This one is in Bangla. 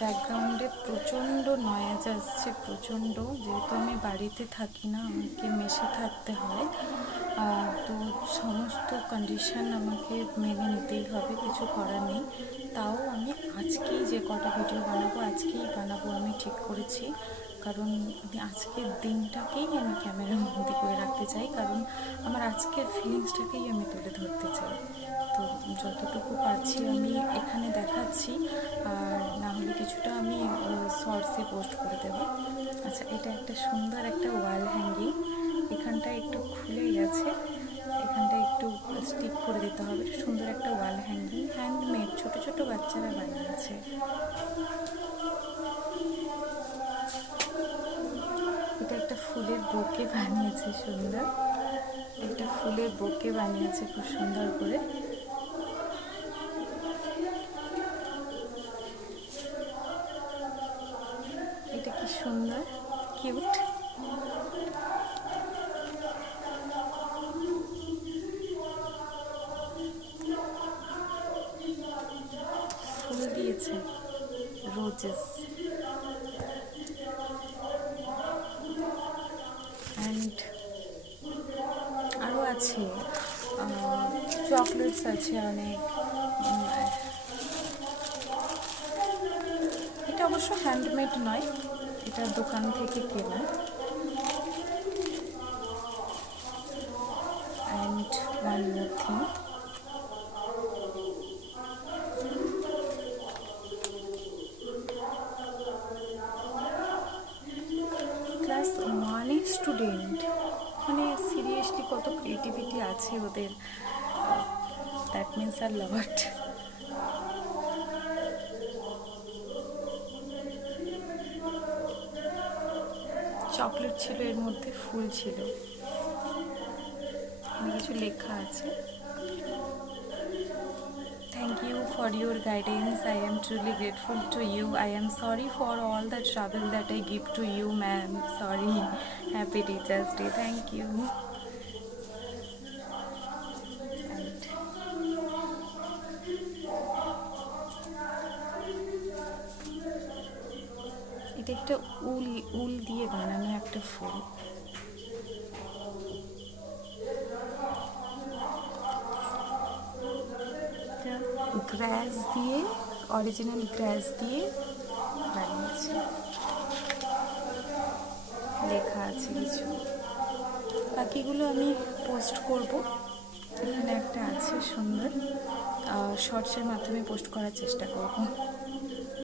ব্যাকগ্রাউন্ডে প্রচণ্ড নয়েজ আসছে, প্রচণ্ড। যেহেতু আমি বাড়িতে থাকি না, আমাকে মেসে থাকতে হয়, তো সমস্ত কন্ডিশন আমাকে মেনে নিতেই হবে, কিছু করার নেই। তাও আমি আজকেই যে কটা ভিডিও বানাবো আজকেই বানাবো আমি ঠিক করেছি, কারণ আমি আজকের দিনটাকেই আমি ক্যামেরার মধ্যে করে রাখতে চাই, কারণ আমার আজকের ফিলিংসটাকেই আমি তুলে ধরতে চাই। তো যতটুকু পারছি আমি এখানে দেখাচ্ছি, আর না হলে কিছুটা আমি শর্টসে পোস্ট করে দেবো। আচ্ছা, এটা একটা সুন্দর একটা ওয়াল হ্যাঙ্গিং, এখানটা একটু খুলে গেছে, এখানটা একটু স্টিক করে দিতে হবে। সুন্দর একটা ওয়াল হ্যাঙ্গিং, হ্যান্ডমেড, ছোটো ছোটো বাচ্চারা বানিয়েছে। এটা একটা ফুলের বোকে বানিয়েছে, সুন্দর একটা ফুলের বোকে বানিয়েছে খুব সুন্দর করে। এটা কি সুন্দর, কিউট। ফুল দিয়েছে, রোজেস। অ্যান্ড আরও আছে, চকলেটস আছে অনেক। এটা অবশ্য হ্যান্ডমেড নয়, এটা দোকান থেকে কেনা। And one more thing, class 1-এর স্টুডেন্ট, মানে সিরিয়াসলি কত ক্রিয়েটিভিটি আছে ওদের, that means a lot. Chocolate ছিল, এর মধ্যে ফুল ছিল, কিছু লেখা আছে। Thank you for your guidance. I am truly grateful to you. I am sorry for all the trouble that I give to you, ma'am. Sorry. Happy Teachers Day. Thank you. এটা একটা উল দিয়ে বানানো একটা ফুল। গ্রাস দিয়ে, অরিজিনাল গ্রাস দিয়ে বানিয়েছে, লেখা আছে কিছু। বাকিগুলো আমি পোস্ট করব, এখানে একটা আছে সুন্দর, শর্টসের মাধ্যমে পোস্ট করার চেষ্টা করব।